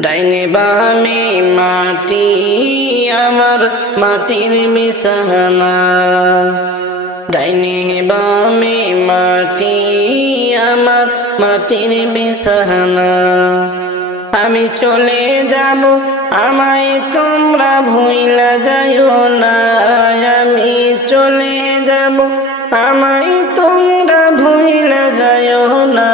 ডাইনে বামে মাটি, আমার মাটির বিছানা। ডাইনে বামে মাটি, আমার মাটির বিছানা। আমি চলে যাব, আমায় তোমরা ভুইলা যাইও না। আমি চলে যাব, আমায় তোমরা ভুইলা যাইও না।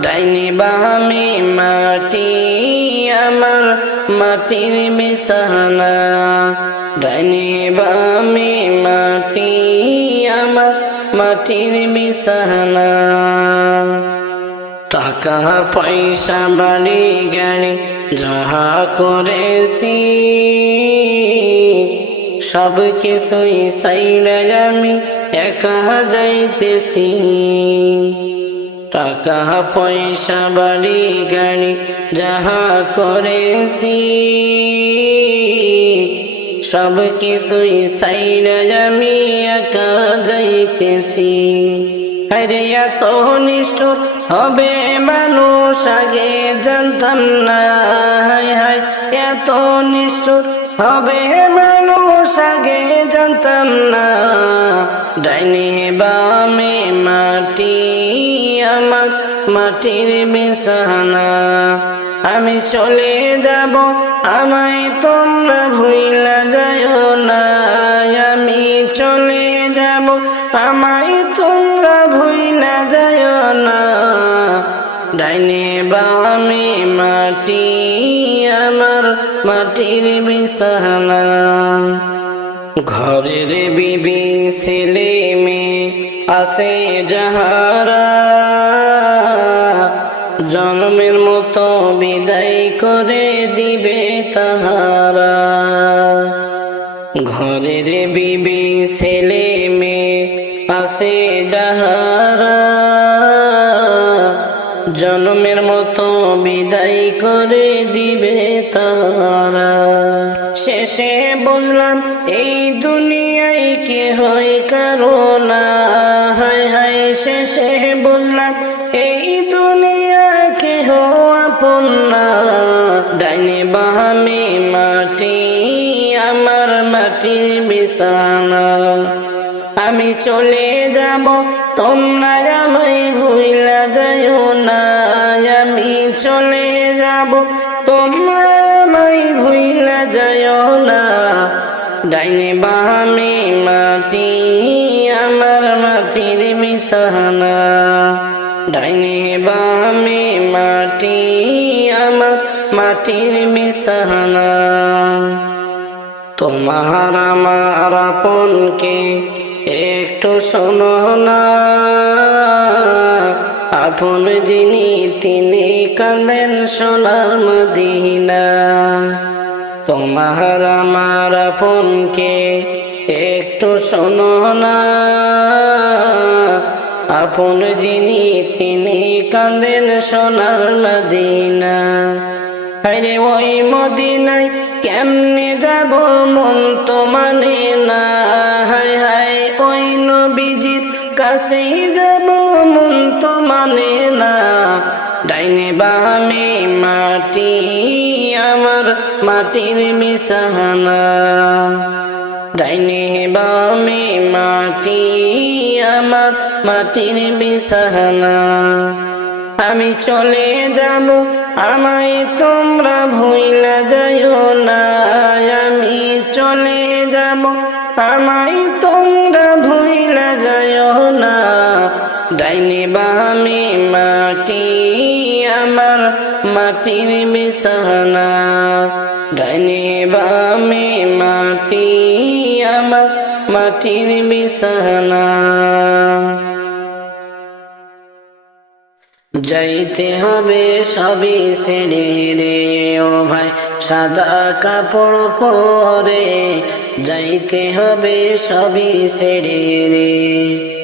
ডাইনি বামে আমার মাটির বিছানা ডাইনি বামে মাটি, আমার মাটির বিছানা টাকা পয়সা বাড়ি গাড়ি যাহা করেছি, সব কিছুই সাইরা আমি একা যাইতেছি। টাকা, পয়সা, বাড়ি, গাড়ি, যাহা করেছি, সব কিছুই সাইরা আমি একা যাইতেছি। আরে এত নিষ্ঠুর হবে মানুষ আগে জানতাম না। হায় হায়, এত নিষ্ঠুর হবে মানুষ আগে জানতাম না। ডাইনি বামে মাটির বিছানা। আমি চলে যাব, আমায় তোমরা ভুইলা যাইও না। আমি চলে যাব, আমায় তোমরা ভুইলা যাইও না। ডাইনে বামে মাটি, আমার মাটির বিছানা। ঘরের বিবি ছেলে মেয়ে আসে যাহারা। তাহারা যাব তোমার আমার আপনকে একটু শোনো না। আপন যিনি, তিনি কাঁদেন সোনার মদিনা। তোমার আমার আপনকে একটু শোনো না। আপন যিনি, তিনি কাঁদেন সোনার মদিনা। আরে ওই কাছেই যাব মন তো মানে না। ডাইনে বামে মাটি, আমার মাটির বিছানা। ডাইনে বামে মাটি, আমার মাটির বিছানা। আমি চলে যাব, আমায় তোমরা ভুইলা যাইও না। আমি চলে যাব, আমায় তোমরা ডাইনে বামে মাটি, আমার মাটির বিছানা। ডাইনে বামে মাটি, আমার মাটির বিছানা। যাইতে হবে সবই ছেড়ে রে, ও ভাই, সাদা কাপড় পরে। যাইতে হবে সবই ছেড়ে রে।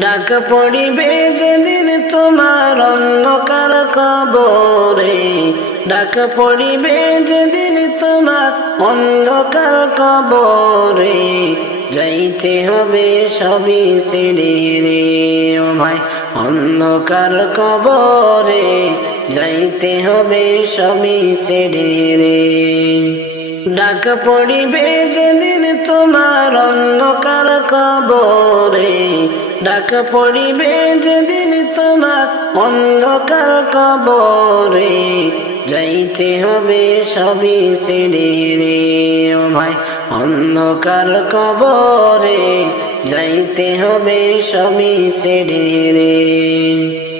ডাক পড়িবে যেদিন তোমার অন্ধকার কবরে। ডাক পড়িবে যেদিন তোমার অন্ধকার কবরে। যাইতে হবে সবই ছেড়ে ও ভাই অন্ধকার কবরে। যাইতে হবে সবই ছেড়ে ডাক পড়িবে যেদিন তোমার অন্ধকার কবরে। ডাক পড়িবে যেদিন তোমার অন্ধকার কবরে। যাইতে হবে সবই ছেড়ে রে, ও ভাই, অন্ধকার কবরে। যাইতে হবে সবই ছেড়ে রে।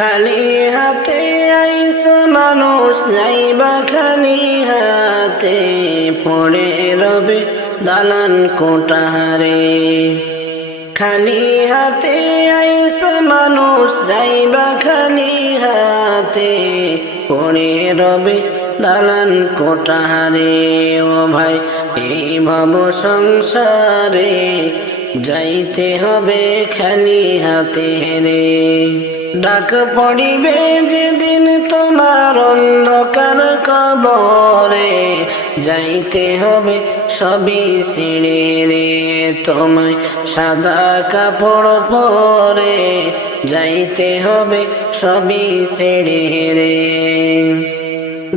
খালি হাতে আইস, মানুষ যাইবা খালি হাতে। পড়ে রবে দালান কোটাহারে খালি হাতে আইস, মানুষ যাইবা খালি হাতে। পড়ে রবে দালান কোটাহারে ও ভাই, এই ভাব সংসারে যাইতে হবে খালি হাতে রে। ডাক পড়িবে যেদিন তোমার অন্ধকার কবরে। যাইতে হবে সবই সিঁড়ে রে তোমায় সাদা কাপড় পরে। যাইতে হবে সবই সিঁড়ে রে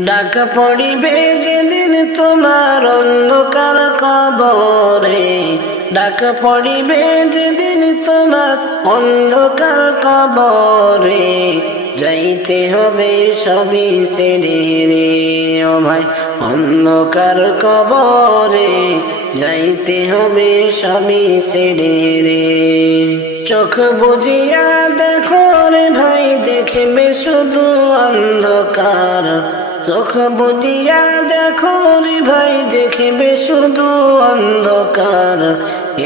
ডাক পড়িবে যেদিন তোমার অন্ধকার কবরে। ডাক পড়িবে যেদিন তোমার অন্ধকার কবরে। যাইতে হবে সবই ছেড়ে ও ভাই অন্ধকার কবরে। যাইতে হবে সবই ছেড়ে রে চোখ বুঝিয়া দেখো রে ভাই, দেখবে শুধু অন্ধকার। চোখ বুঝিয়া দেখো রে ভাই, দেখবে শুধু অন্ধকার।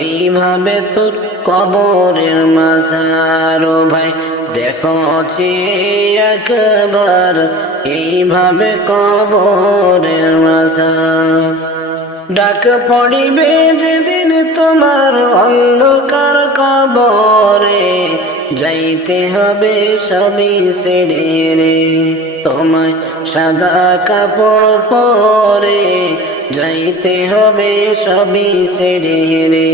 এইভাবে তোর কবরের মাঝার ও ভাই, দেখো একবার এইভাবে কবরের মাঝার। ডাক পড়িবে যেদিন তোমার অন্ধকার কবরে যাইতে হবে সবই ছেড়ে রে। তোমায় সাদা কাপড় পরে যাইতে হবে সবই ছেড়ে রে।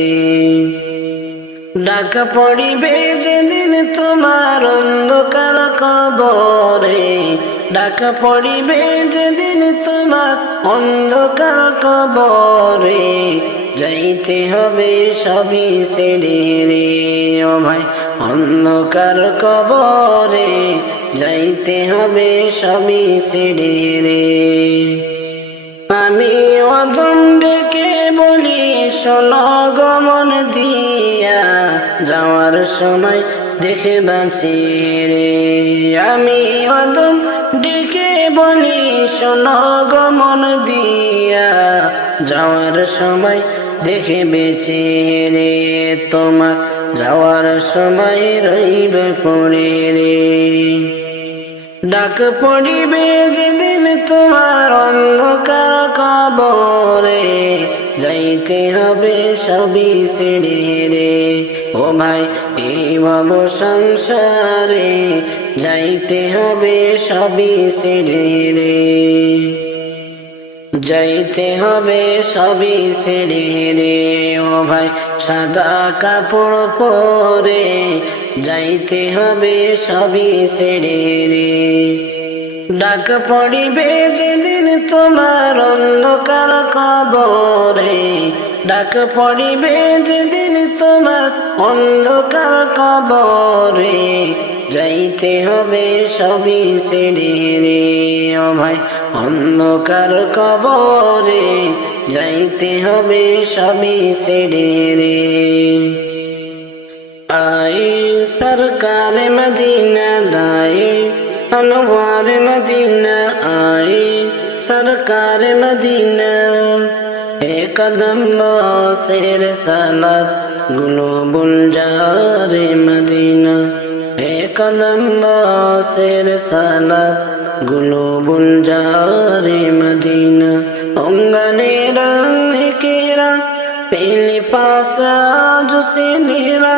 ডাক পড়িবে যেদিন তোমার অন্ধকার কবরে। ডাক পড়িবে যেদিন তোমার অন্ধকার কবরে। যাইতে হবে সবই ছেড়ে রে, ও ভাই। অন্ধকার কবরে যাইতে হবে সবই ছেড়ে রে আমি অদম ডেকে বলি, শোনো গমন দিয়া, যাওয়ার সময় দেখে বাঁচি রে। আমি অদম ডেকে বলি, শোনো গমন দিয়া, যাওয়ার সময় দেখে বেঁচে রে। তোমার যাওয়ার সময় রইবে পড়ে রে ডাক পড়িবে যেদিন তোমার অন্ধকার কবরে, যাইতে হবে সবই ছেড়ে রে ও ভাই, এই ভাব সংসারে যাইতে হবে সবই ছেড়ে রে যাইতে হবে সবই ছেড়ে রে, ও ভাই, সাদা কাপড় পরে যাইতে হবে সবই ছেড়ে রে। ডাক পড়িবে যেদিন তোমার অন্ধকার কবরে, ডাক পড়িবে যেদিন তোমার অন্ধকার কবরে যাইতে হবে সবই ছেড়ে রে আমায় অন্ধকার কবরে যাইতে হবে সবই ছেড়ে রে আই সরকার মদিনা দায়ে অনুবার মদিনা আই सरकार মদিনা। एक कदम शेर सनत गुलो बुल जा کلمہ سے رسالت گلوب الجار مدينة. انگنے رنگ کیرا پہلی پاس آج سے نیرا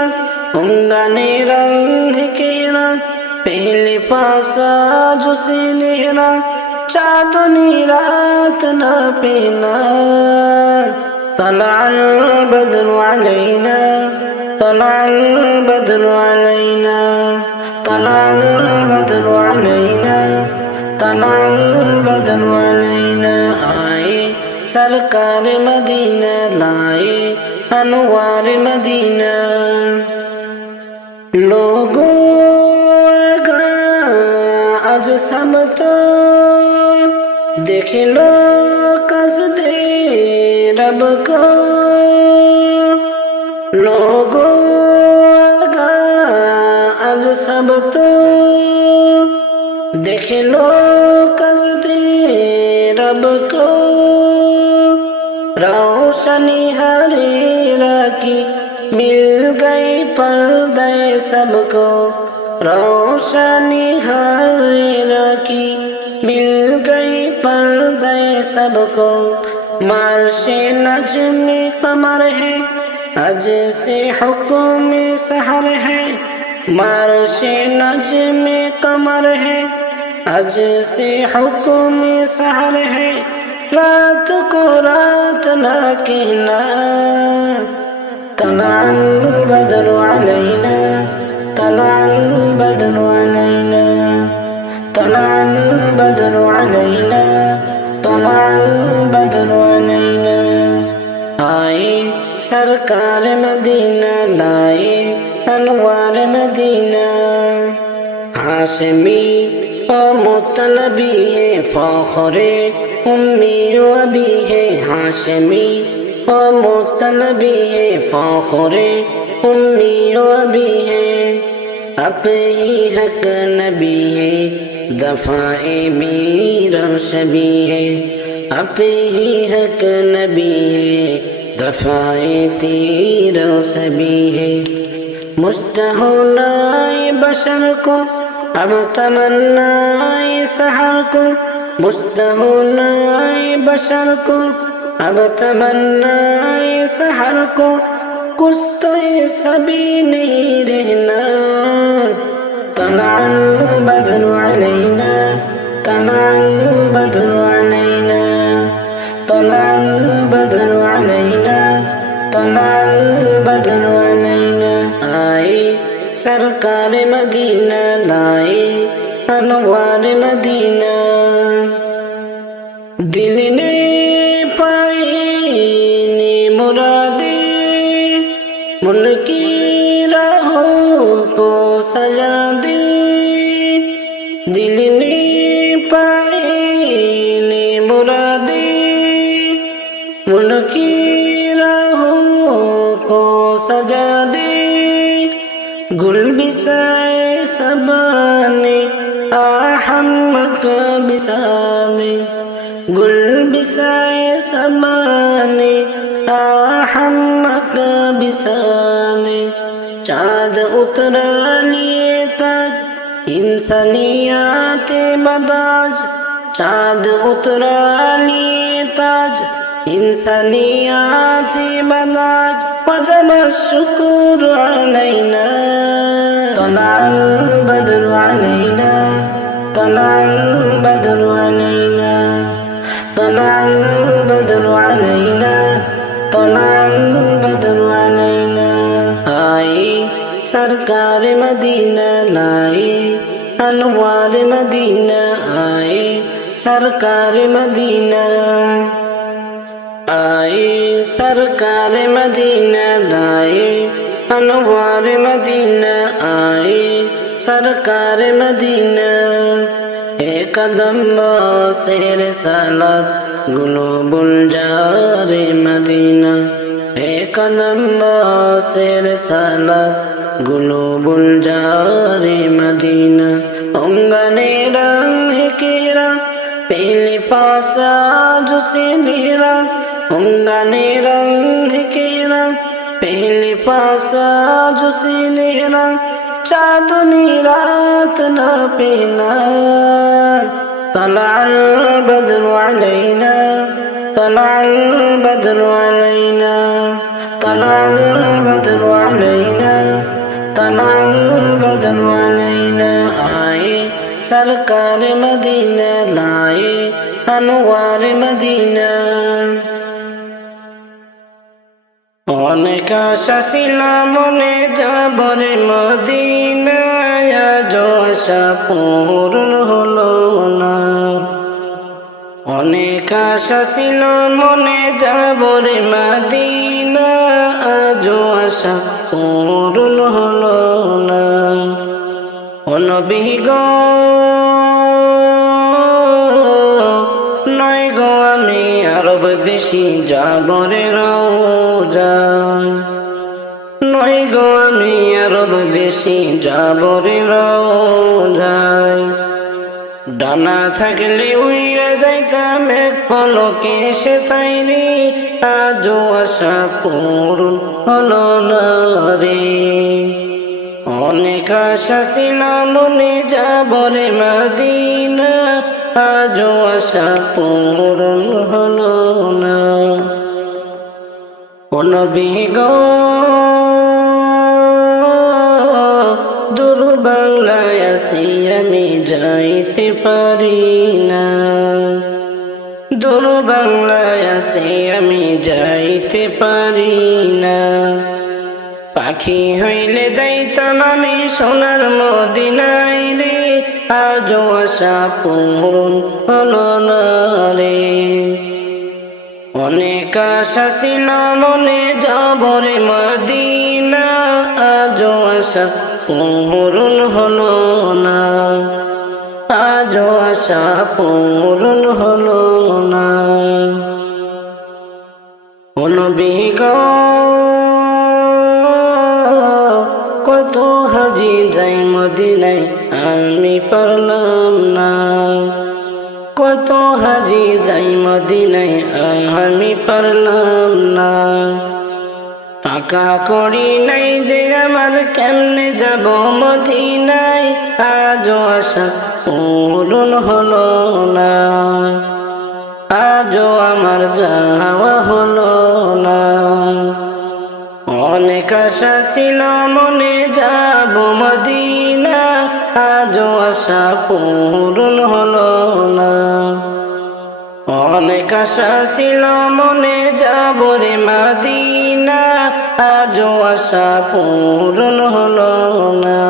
انگنے رنگ کیرا پہلی پاس آج سے نیرا چاندنی رات نہ پہنا طلع البدر علينا طلع البدر علينا. طلع البدر علينا طلع البدر علينا آئے سرکار مدینہ لائے انوار مدینہ لوگوں کا আজ সামত দেখিল কাজ দে রব কো লোক सबको रोशनी हरी की मिल गई पर्दे सबको। मार्शे में कमर है अज से हुक्म सहर है। मार्शे में कमर है अज से हुक्म सहर है। रात को रात न कहना। طلع البدر علينا طلع البدر علينا طلع البدر علينا طلع البدر علينا. آئے سرکار مدينة لاي انوار مدينة هاشمي و مطلبی ہے فخر امی و ہے और मुतलबी है फखरे उम्मी व अबी है अप ही हक नबी है दफाए मीर शबी है अप ही हक नबी है दफाए तीर सभी है मुस्तहुनाए बशर को अब तमन्नाए सहर को मुस्तहुनाए बशर को अब तमन्ना सहर को कुछ तो ये सभी नहीं रहना तनाल बदल अलैना तनाल बदल अलैना तनाल बदल अलैना तनाल बदल अलैना आए सरकार मदीना लाए अनवार मदीना चाँद उतरा लिए ताज इंसानियात बदाज चाँद उतरा लिए ताज إنسانيات بلاج وجب الشكر علينا طلع البدر علينا طلع البدر علينا طلع البدر علينا طلع البدر علينا सरकार मदीना लाए अनवार मदीना आए सरकार मदीना आए सरकार मदीना लाए अनवार मदीना आए सरकार मदीना। एक कदम शेर सालत गुलोबुल जारे मदीना। एक कदम शेर सालत قلوب الجار مدينة أمغني رن هكيرا بيلي پاسا جسينيرا أمغني رن هكيرا بيلي پاسا جسينيرا چاندني رات نا بينا طلع البدر علينا طلع البدر علينا طلع البدر علينا. طلع البدر علينا آئے سرکار مدینہ لائے انوار مدینہ অনেক আশা ছিল মনে যাবরে মদিনায় যশা পূরণ হলো না অনেক আশা মনে যাবরে মদিনা আজ পূরণ হলো অনবিগ নয় গো আমি আরব দেশি যাব রে রোজায় নয় গো আমি আরব দেশি যাব রে রোজায়। ডানা থাকলে উইরা যাইতাম এক পলকে, সে তাইনি আজও আশা পূরণ হলো না রে। অনেক আশা ছিল মনে যাব রে মাদিনা। আজও আশা পূরণ হলো না। অনবিগ দূর বাংলায় আসি আমি যাইতে পারি না। দূর বাংলায় আসি আমি যাইতে পারি না। পাখি হইলে যাইতাম আমি সোনার মদিনাই রে। আজও আশা পূরণ হলো না রে। অনেক আশা ছিল মনে যাবরে মদিনা। আজও আশা পূরণ হলো না। আজও আশা পূরণ হলো না। অনবিগ কত আমি পারলাম না। টাকা করি নাই যে আমার কেমনে যাব মদিনায়? আজও আশা পূরণ হলো না। আজও আমার যাওয়া হলো না। অনেক আশা ছিল মনে যাব মদিনা আজও আশা পূরণ হলো না। অনেক আশা ছিল, মনে যাব রে মাদিনা। আজও আশা পূরণ হলো না।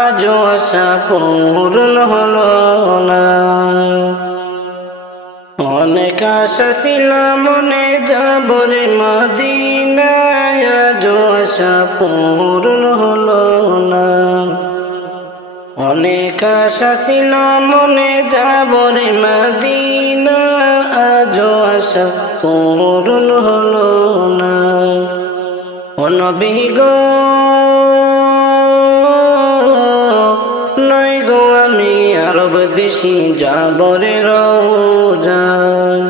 আজও আশা পূরণ হলো না। অনেক আশা ছিল, মনে যাব রে মদিনায় আজও আশা পূরণ হলো অনেক আশা ছিল, মনে যাব রে মদিনা। আজও আশা পূরণ হলো না। অনবিগ নয় গো, আমি আরব দেশি যাব রে রোজায়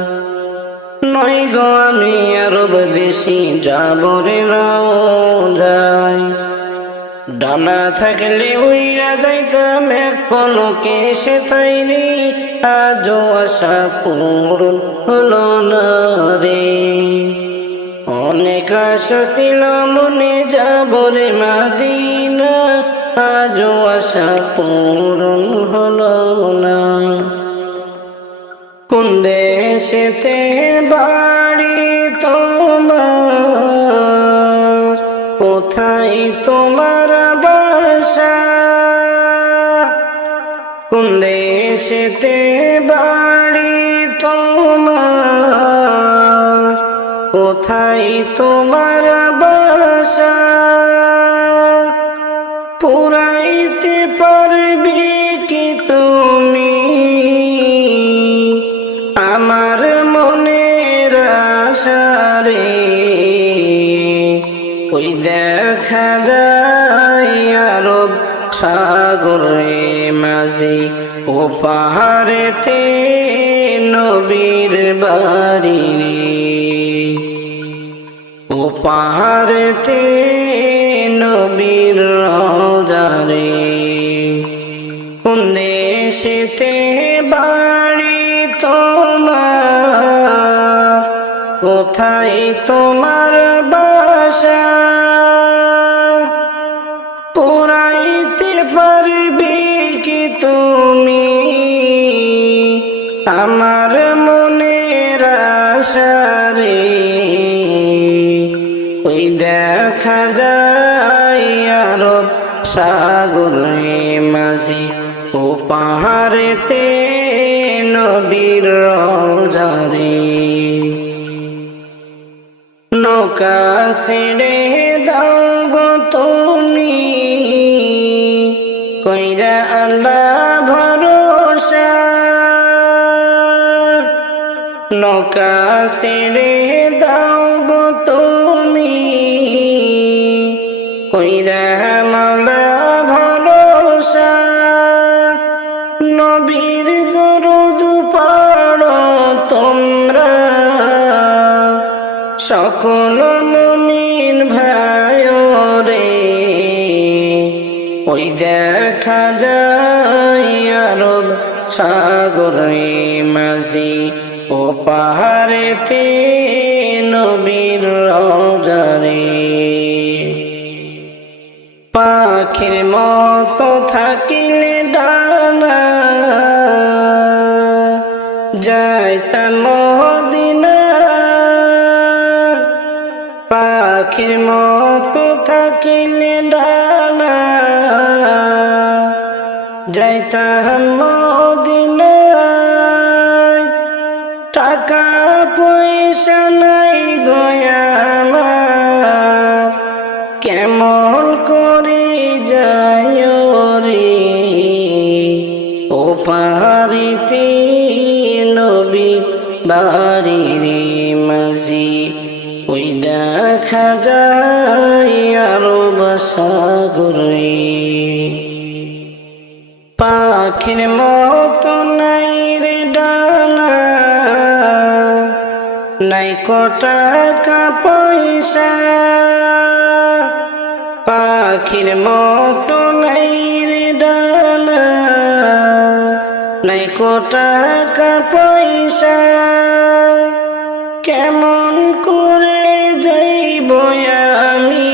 নয় গো, আমি আরব দেশি যাব রে রোজায় ডানা থাকলে উইরা যাইতাম, এক পলকে সে আজও আশা পূরণ হলো না রে। অনেক আশা ছিল মনে যাব রে মাদিনা। আজও আশা পূরণ হলো না। কোন দেশেতে কোন দেশেতে বাড়ি পাহাড়েতে নবীর বাড়ি ও পাহাড়েতে নবীর রোজারে কোন দেশেতে বাড়ি তোমার? কোথায় তোমার পাহাড়েতে নবীর রজারে নৌকা ছেড়ে দাও গো তুমি, কইরা আল্লাহ ভরসা। নৌকা ছেড়ে দাও গো তুমি সাগরে মাঝি ও পাহাড়েতে নবীর রজারে। পাখির মতো থাকিলে ডানা যাইতাম মদিনা পাখির মতো থাকিলে ডানা যাইতাম পাখির মতো নাই রে ডানা। নাই টাকা পয়সা। পাখির মতো নাই রে ডানা। নাই টাকা পয়সা। কেমন করে যাইব আমি?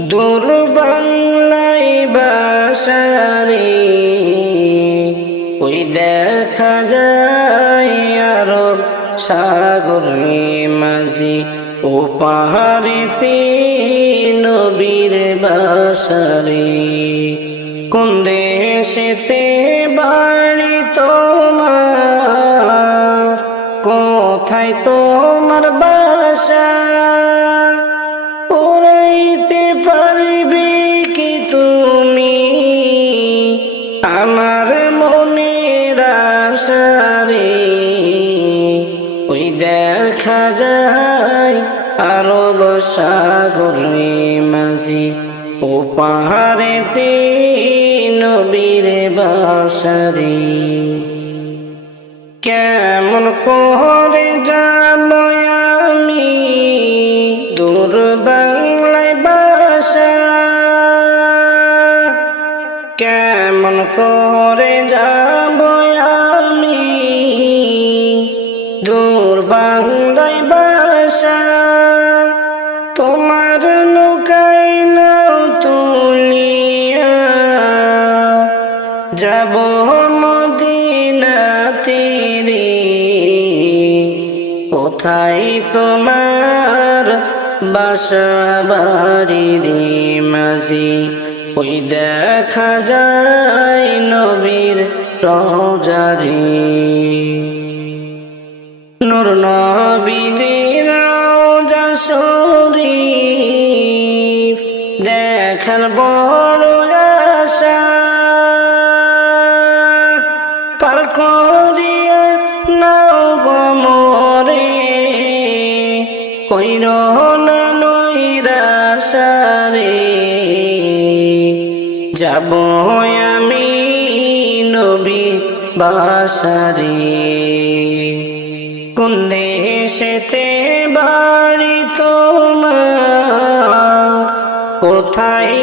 দূর পাহাড়িতে নবীর বাসারে কোন দেশেতে বাড়ি তোমার? কোথায় তোমার পাহাড়েতে নবীর বাসারে। কেমন কোহরে যাব যাব মদিনা তীরে কোথায় তোমার বাসা বাড়ি রে মাঝি? ওই দেখা যায় নবীর রজারে। নূর নৈরাশারে যাব আমি নবী বাসারে। কোন দেশেতে বাড়ি তোমার? কোথায়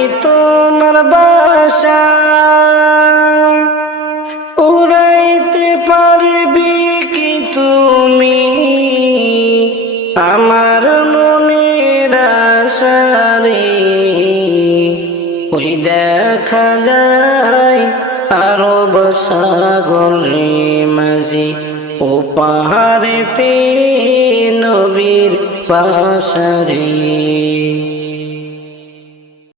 দেখা যায় আরব সাগরে মাঝি ও পাহাড়েতে নবীর পাশারে